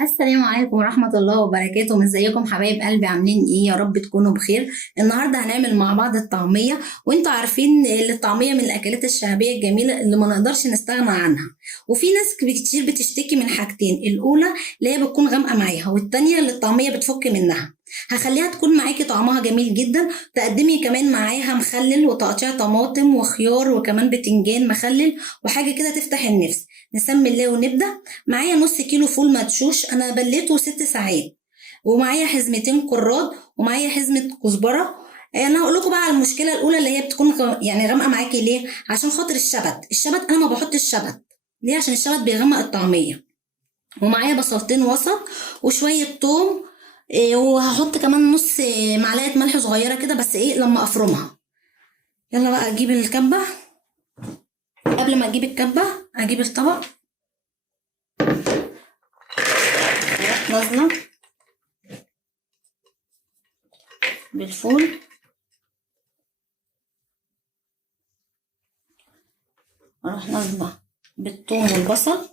السلام عليكم ورحمة الله وبركاته، ازيكم حبايب قلبي؟ عاملين ايه؟ يا رب تكونوا بخير. النهاردة هنعمل مع بعض الطعمية، وانتوا عارفين ان الطعمية من الاكلات الشعبية الجميلة اللي ما نقدرش نستغنى عنها. وفي ناس كتير بتشتكي من حاجتين، الاولى اللي هي بتكون غامقة معاها، والتانية اللي الطعمية بتفك منها. هخليها تكون معاكي طعمها جميل جدا. تقدمي كمان معاها مخلل وتقطيع طماطم وخيار وكمان بتنجان مخلل وحاجة كده تفتح النفس. نسمي الله ونبدأ. معايا نص كيلو فول مدشوش انا بليته 6 ساعات، ومعايا حزمتين كراد، ومعايا حزمة كزبرة. انا هقول لكم بقى على المشكله الاولى اللي هي بتكون يعني غامقه معاكي ليه؟ عشان خاطر الشبت انا ما بحطش الشبت. ليه؟ عشان الشبت بيغمق الطعميه. ومعايا بصلتين وسط وشويه توم. وهحط كمان نص معلقه ملح صغيره كده، بس ايه لما افرمها. يلا بقى اجيب الكبه. قبل ما اجيب الكبه اجيب الطبق. نازله بالفول، اروح نازله بالثوم والبصل.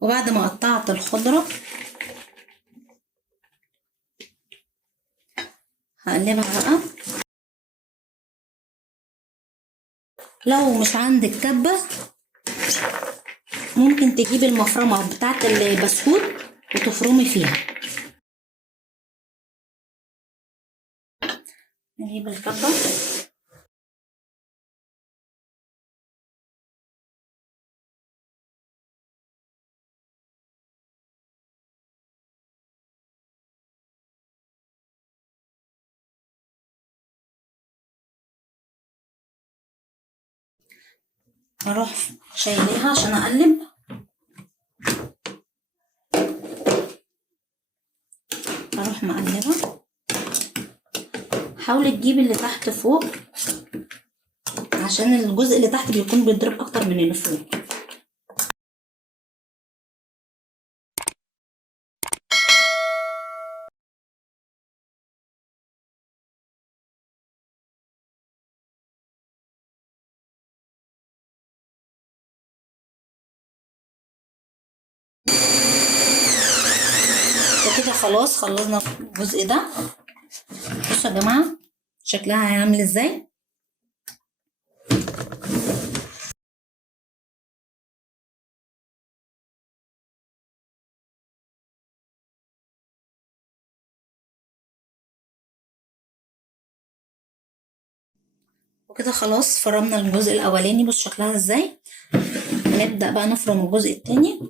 وبعد ما قطعت الخضره هقلبها بقى. لو مش عندك كبه ممكن تجيبي المفرمه بتاعت البسكوت وتفرمي فيها. نجيب الكبه. اروح شايليها عشان اقلب. اروح مقلبه. حاولي تجيبي اللي تحت فوق، عشان الجزء اللي تحت بيكون بيضرب اكتر من اللي فوق. وكده خلاص خلصنا الجزء ده. بصوا يا جماعه شكلها هيعمل ازاي. وكده خلاص فرمنا الجزء الاولاني. بص شكلها ازاي. هنبدأ بقى نفرم الجزء التاني.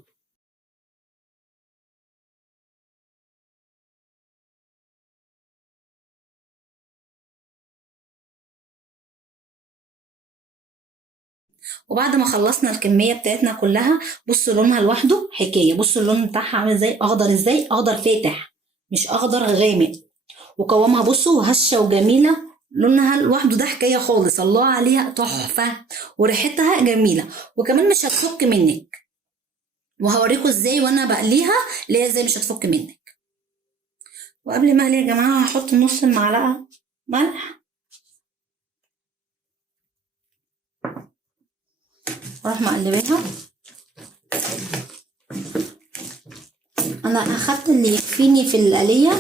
وبعد ما خلصنا الكمية بتاعتنا كلها، بصوا لونها لوحده حكاية. بصوا اللون بتاعها عامل ازاي، اخضر ازاي، اخضر فاتح مش اخضر غامق. وقوامها بصوا هشة وجميلة. لونها لوحده ده حكاية خالص، الله عليها تحفة. وريحتها جميلة وكمان مش هتفك منك. وهوريكم ازاي وانا بقليها اللي هي ازاي مش هتفك منك. وقبل ما اقلي يا جماعة هحط نص المعلقة ملح. واروح مقلباها. انا اخدت اللي يكفيني في القلية،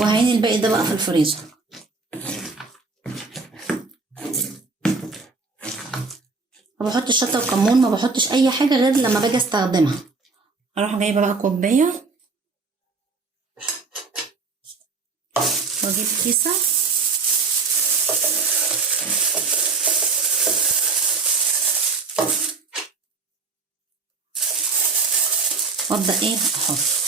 وهعين الباقي ده بقى في الفريزر. ما بحطش شطه وكمون، ما بحطش اي حاجه غير لما باجي استخدمها. اروح جايبه بقى كوبايه واجيب كيسه وابدا ايه احط.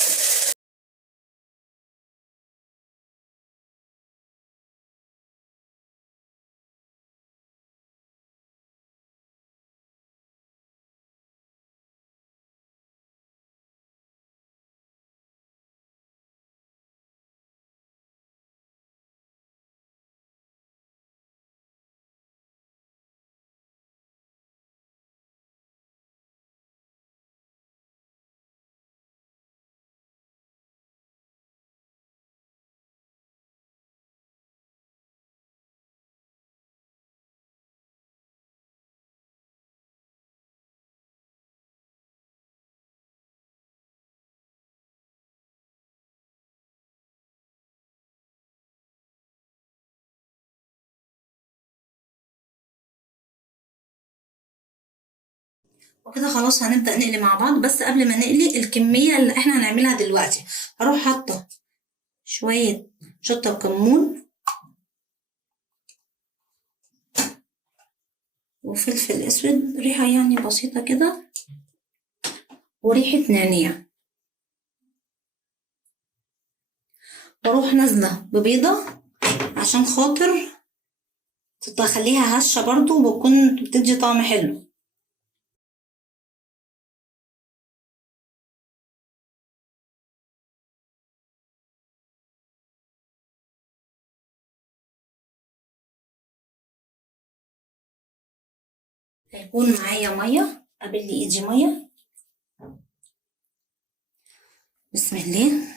وكده خلاص هنبدأ نقلي مع بعض. بس قبل ما نقلي الكمية اللي احنا هنعملها دلوقتي، هروح حاطة شوية شطة وكمون وفلفل اسود، ريحة يعني بسيطة كده، وريحة نعناع. واروح نازلة ببيضة عشان خاطر تخليها هشة برضو وبتكون بتدي طعم حلو. هيكون معايا مية، قبل ايدي مية. بسم الله.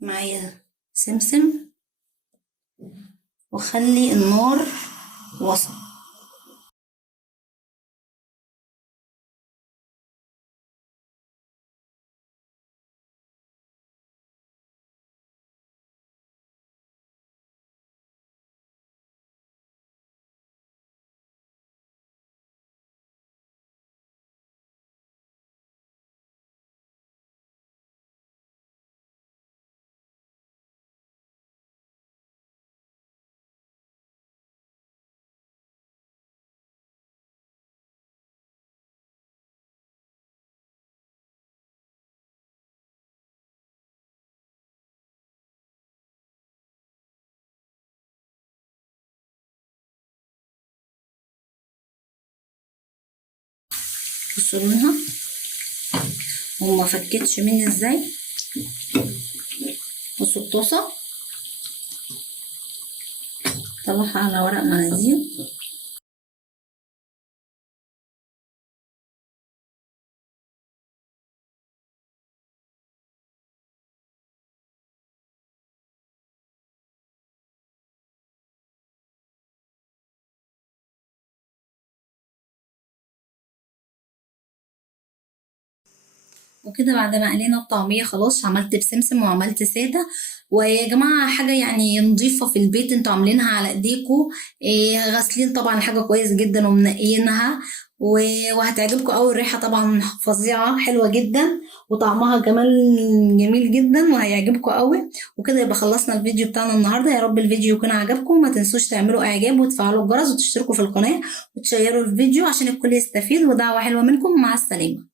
معايا سمسم، واخلي النار وسط. بصوا لونها وما فكتش مني ازاي. بصوا الطاسة، طلعها على ورق مناديل. وكده بعد ما قلينا الطعمية خلاص، عملت بسمسم وعملت سادة. ويا جماعة حاجة يعني نضيفة في البيت، انتوا عاملينها على ايديكوا، غاسلين طبعا حاجة كويس جدا ومنقيينها، وهتعجبكم قوي. الريحة طبعا فظيعة حلوة جدا، وطعمها كمان جميل جدا وهيعجبكم قوي. وكده يبقى خلصنا الفيديو بتاعنا النهاردة. يا رب الفيديو يكون عجبكم. ما تنسوش تعملوا اعجاب وتفعلوا الجرس وتشتركوا في القناة وتشيروا الفيديو عشان الكل يستفيد. ودعوة حلوة منكم. مع السلامة.